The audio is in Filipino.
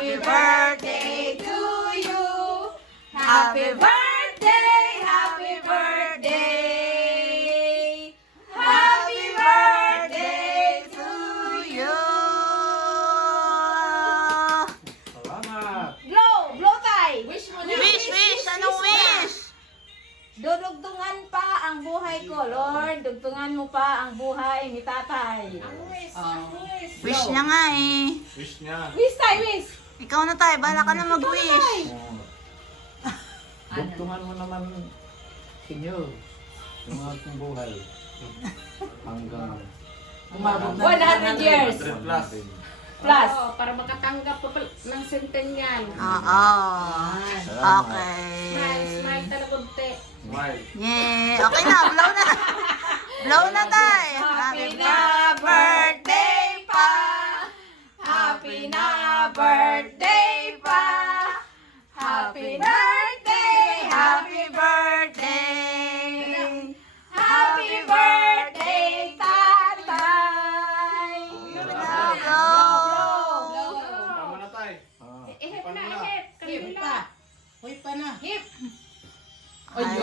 Happy birthday to you. Happy birthday, happy birthday. Happy birthday to you. Salamat. Blow tayo. Wish mo na. Wish! Anong wish? Dudugtungan pa ang buhay ko, Lord. Dugtungan mo pa ang buhay ni tatay. Ang wish. Oh. Wish niya nga eh. Wish niya. Wish tayo, wish. Ikaw na tayo, bala ka na mag-wish. Dugtungan mo naman inyo yung ating buhay. Hanggang Umabot na 100 years 100 plus. plus. Oo, para makatanggap pa ng centennial. Oo. Okay. Smile talaga, te. Smile. Yeah. Okay na, blow na. Blow na tayo. Happy na birthday pa. Happy na birthday pa. Happy birthday, happy birthday. Happy birthday, tatay. Tama na tayo. Ihip na, ihip. Hip Kanila. pa. Hoy pa na. Hip. Ay.